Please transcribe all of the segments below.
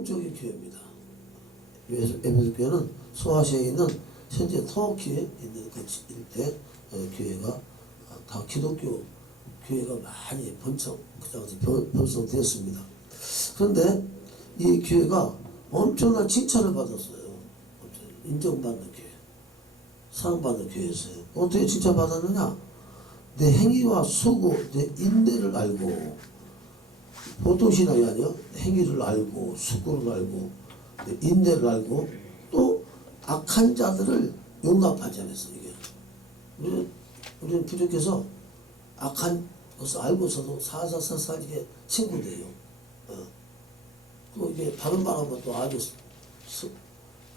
전통적인 교회입니다. 에베소 교회는 소아시아에 있는 현재 터키에 있는 그 일대 어, 교회가 어, 다 기독교 교회가 많이 번창 그 당시 번- 번성되었습니다. 그런데 이 교회가 엄청난 칭찬을 받았어요. 인정받는 교회, 사랑받는 교회였어요. 어떻게 칭찬받았느냐? 내 행위와 수고, 내 인내를 알고 보통 신앙이 아니야. 행위를 알고 수고를 알고 내 인내를 알고 또 악한 자들을 용납하지 않았어 이게. 우리는 우리는 부족해서 악한 것을 알고서도 사사사사하게 친구돼요. 어. 또 이게 다른 말하면 또 아주 스-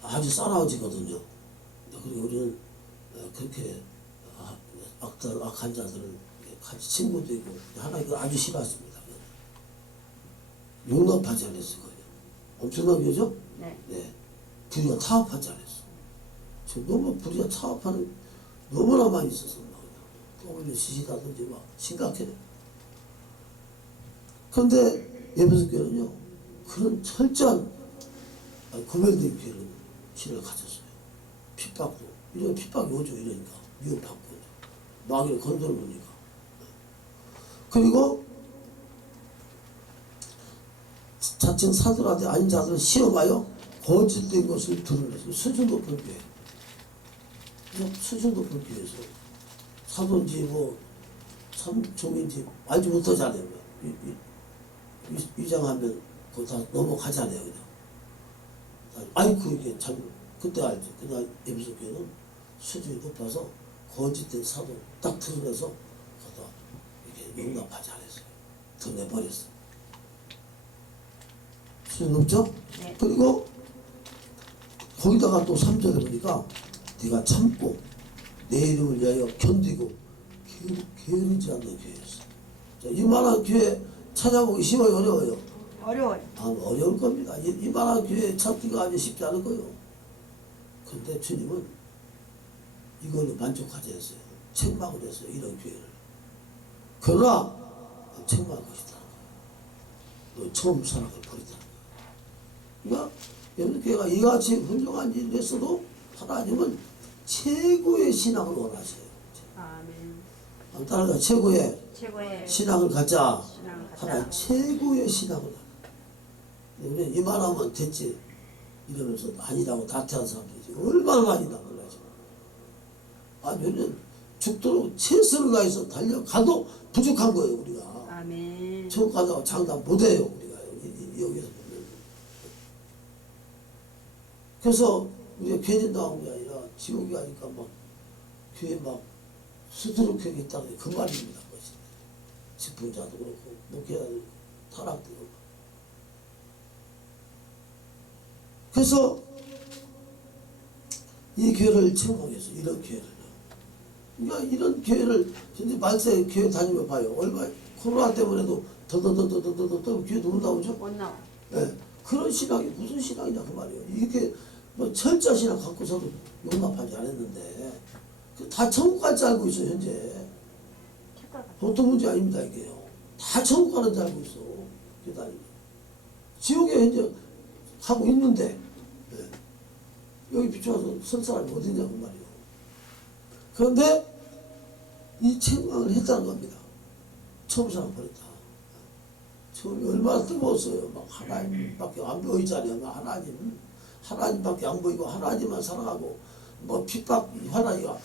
아주 싸나워지거든요. 그리고 우리는 어, 그렇게 아, 악들 악한 자들을 같이 친구 되고 하나님을 아주 싫어했습니다. 용납하지 않았을 거예요. 엄청난 교죠? 네. 네. 불의가 타협하지 않았어. 지금 너무 불의가 타협하는 너무나 많이 있어서 막 시시다든지 막 심각해. 그런데 예배소 교회는요 그런 철저한 구별된 교회는 신을 가졌어요. 핍박도 이런 핍박이 오죠 이러니까 미움받고 마귀를 건드려 놓으니까. 그리고 자칭 사도라도 아닌 자들을 시험하여 거짓된 것을 드러내서 수준 높은 교회. 수준 높은 교회에서 사도인지 뭐 참종인지 알지 못하잖아요. 위장하면 그거 다 넘어가잖아요. 그냥. 아니 그게 참 그때 알지. 그날 예비소 교회는 수준이 높아서 거짓된 사도 딱 드러내서 그다 이게 용납하지 않았어요. 드러내버렸어요. 수준 높죠? 네. 그리고 거기다가 또 3절에 보니까 네가 참고 내 이름을 위하여 견디고 게- 게으르지 않는 교회였어. 자, 이만한 교회 찾아보기 쉬워요, 어려워요? 어려워요. 아, 어려울 겁니다. 이, 이만한 교회 찾기가 아주 쉽지 않을 거예요. 근데 주님은 이걸로 만족하지 않았어요. 책망을 했어요, 이런 교회를. 그러나 책망할 것이다. 너 처음 사랑을 버리다. 그러니까 여러분 교회가 이같이 훌륭한 일을 했어도 하나님은 최고의 신앙을 원하셔요. 아멘. 따라가 최고의 최고의 신앙을 갖자. 신앙을 하나님 갖자. 최고의 신앙을 갖자. 우리 이만하면 됐지. 이러면서 아니라고 다투한 사람들이 얼마나 많이 나가나 지금. 아니 우리는 죽도록 최선을 다해서 달려가도 부족한 거예요 우리가. 아멘. 가다가 장담 못해요 우리가 이- 이- 여기서 보면. 그래서 우리가 괜히 나온 게 아니라 지옥이 가니까 막 교회 막 수두룩하게 있다는 그 말입니다. 그것이. 직분자도 그렇고 목회자도 타락되고 그래서 이 교회를 책망해서 이런 교회를 그러니까 이런 교회를 현재 말세 교회 다니며 봐요. 얼마 코로나 때문에도 더더더더더더더 교회 누구 나오죠? 못 나와. 예. 그런 신앙이 무슨 신앙이냐 그 말이에요. 이렇게 뭐 신앙 갖고서도 용납하지 않았는데 그다 천국 갈 줄 알고 있어 현재. 보통 문제 아닙니다 이게요. 다 천국 가는 줄 알고 있어. 다니면. 지옥에 현재 하고 있는데 예. 여기 비춰서 설 사람이 어디냐고 말이에요. 그런데 이 책망을 했다는 겁니다. 처음 사람 버렸다. 처음에 얼마나 뜨거웠어요. 막 하나님밖에 안. 막 하나님, 하나님밖에 안 보이고 하나님만 사랑하고 뭐 핍박 하나님가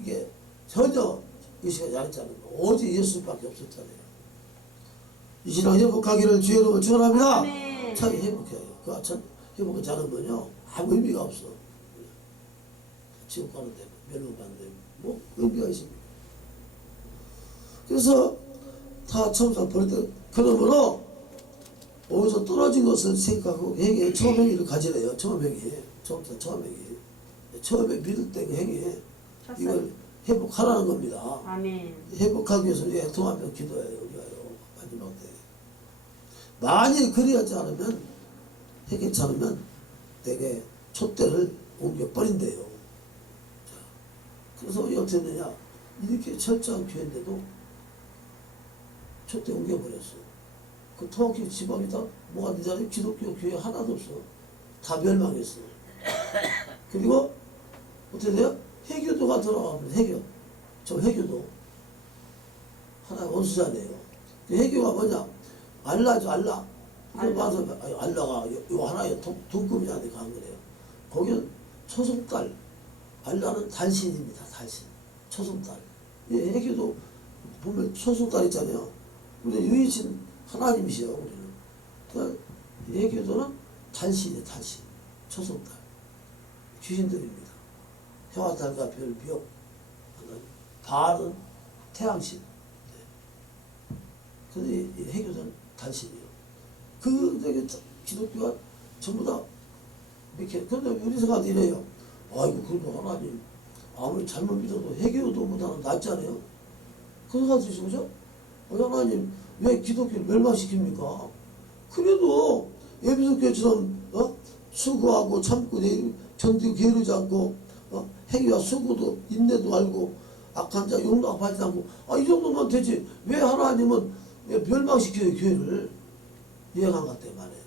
이게 전혀 의식하지 않았잖아요. 오직 예수밖에 없었잖아요. 이 신앙 회복하기를 주의 이름으로 축원합니다. 아멘. 참 행복해요. 그참 행복하지 않으면요 아무 의미가 없어. 지옥 가는데 멸망받는데 뭐 의미가 있습니까? 그래서 다 처음부터 버렸다. 그러므로 어디서 떨어진 것을 생각하고 행위에 처음 행위를 가지래요. 처음 행위. 처음부터 처음 행위. 처음에 믿을 때그 행위. 이걸 회복하라는 겁니다. 아멘. 회복하기 위해서 우리가 통하면 기도해요. 우리가요. 마지막 때. 만일 그리하지 않으면 해결치 않으면 내게 촛대를 옮겨버린대요. 자, 그래서 어떻게 되냐. 이렇게 철저한 교회인데도 촛대 옮겨버렸어. 그 터키 지방이다 뭐가 되잖아요 기독교 교회 하나도 없어. 다 멸망했어. 그리고 어떻게 돼요? 해교도가 들어가면 해교. 저 해교도. 하나 원수자네요. 그 해교가 뭐냐? 알라죠 알라. 그 아니, 알라가 요, 요 하나의 동, 동급이한테 간 거래요. 거기는 초승달. 알라는 달신입니다 달신. 초승달. 예, 해교도 보면 초승달 있잖아요. 우리 유일신 하나님이시요 우리는 그 해교도는 달신이에요 달신. 초승달. 귀신들입니다. 해와 달과 별 비옥. 바알은 태양신. 네. 근데 해교도는 달신이에요. 그 기독교가 전부 다 이렇게 근데 우리 생각도 이래요. 아이고 그래도 하나님. 아무리 잘못 믿어도 해교도 보다는 낫잖아요? 그 생각 드시죠 그죠? 어, 하나님 왜 기독교를 멸망시킵니까? 그래도 에베소 교회처럼 어? 수고하고 참고 내 견디고 게으르지 않고 어? 행위와 수고도 인내도 알고 악한 자 용납하지 않고 아 이 정도면 되지 왜 하나님은 왜 멸망시켜요 교회를 이해가 안 갔대 말이에요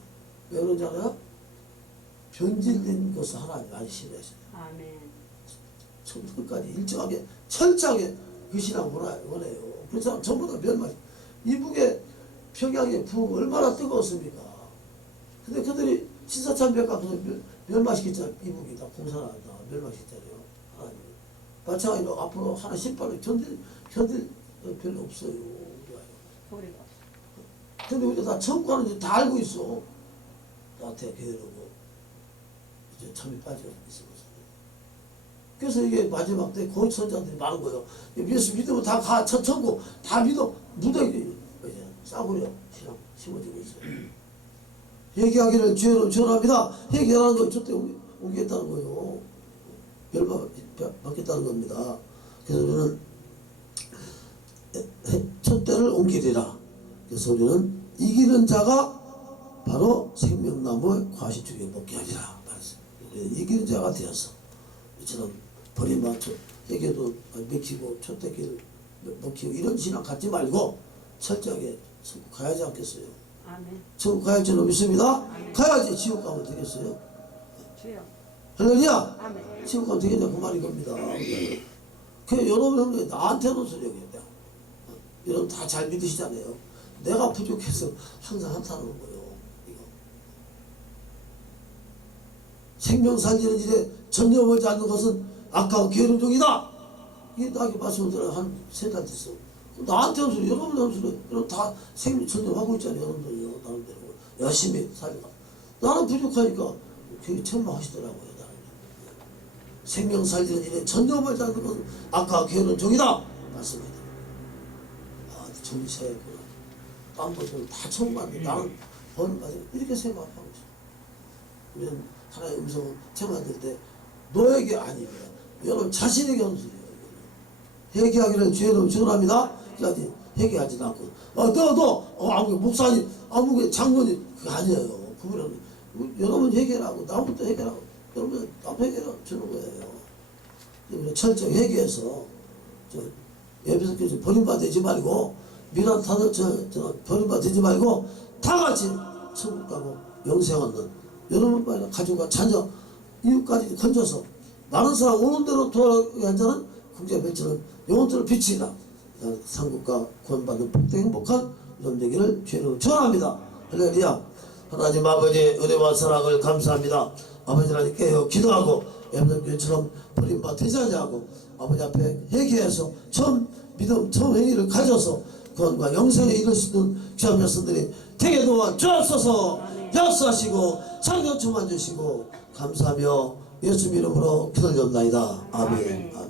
왜 그런지 알아요? 변질된 것을 하나님 많이 싫어하시네 아멘. 처음부터 끝까지 일정하게 철저하게 그 신앙 원해요. 그 사람 전부 다 멸망. 이북의 평양의 북 얼마나 뜨거웠습니까? 근데 그들이 신사참배가 그래서 멸- 멸망시켰잖아요. 이북이 다 공산하다 멸망시켰잖아요. 하나님. 마찬가지로 앞으로 하나 신발을 견딜 견딜 어, 별로 없어요. 우리가. 근데 우리가 다 천국 가는지 다 알고 있어. 나한테 게으르고 이제 잠이 빠져 있어. 그래서 이게 마지막 때 거의 선자들이 많은 거예요. 예수 믿으면 다 가, 천, 천국 다 믿어. 무더기 싸구려 신앙 심어지고 있어요. 회개하기를 죄로 전합니다. 회개하는 걸 저때 오겠다는 거예요. 열받, 받겠다는 겁니다. 그래서 우리는 첫 때를 옮기리라. 그래서 우리는 이기는 자가 바로 생명나무의 과실중에 먹게 하리라. 이기는 자가 되어서 이처럼 버림받쳐 회개도 맥히고 초대기를 먹히고 이런 신앙 갖지 말고 철저하게 천국 가야지 않겠어요. 아멘. 천국 가야 줄로 믿습니다. 아멘. 가야지 지옥 가면 되겠어요. 주여. 할렐루야. 아멘. 지옥 가면 되겠냐 그 말인 겁니다. 그 여러분 나한테 는 소리하겠다. 여러분 다 잘 믿으시잖아요. 내가 부족해서 항상 한탄하는 거예요. 이거. 생명 살리는 일에 전념하지 않는 것은 이게 나에게 말씀을 들어 한세 달 됐어. 나한테는 소리, 여러분한테 소리, 여러분 다 생명 전념하고 있잖아요. 여러분들요. 나름대로 열심히 살다. 나는 부족하니까 그게 천망하시더라고요. 나는. 생명 살리는 일에 전념하지 않는 것은 아까 게으른 종이다. 말씀입니다. 아, 정치하였구나. 딴 것들은 다 처음 봤는데 나는 버는 가지고 이렇게 생각하고 있어. 우리는 하나의 음성을 청하될 때 너에게 아닙니다. 여러분 소리예요. 이거는. 회개하기를 죄로 전합니다. 그까지 회개하지 않고 어 너 너 어, 아무 목사님 아무 장로님 그거 아니에요. 그분은 여러분 회개라고 나부터 회개라고 여러분 나 회개라고 주는 거예요. 우리 철저히 회개해서 저 예배서 교수 버림받지 말고 미란 타는 저, 저 버림받지 말고 다 같이 천국 가고 영생 얻는 여러분과 가족과 자녀 이웃까지 건져서 많은 사람 오는 대로 한 자는 국제 벨치는 영혼들을 비치다. 상국과 구원받는 복된 행복한 이런 되기를 죄로 전합니다. 할렐루야. 하나님 아버지 은혜와 사랑을 감사합니다. 아버지 하나님 깨어 기도하고 엠들교처럼 버림받지 않냐고 아버지 앞에 회개해서 처음 믿음 처음 행위를 가져서 구원과 영생에 이를 수 있는 귀한 백성들이 되게 도와 주옵소서. 역사하시고 창조 충만 주시고 감사하며 예수 이름으로 기도드립나이다. 아멘. 아멘. 아멘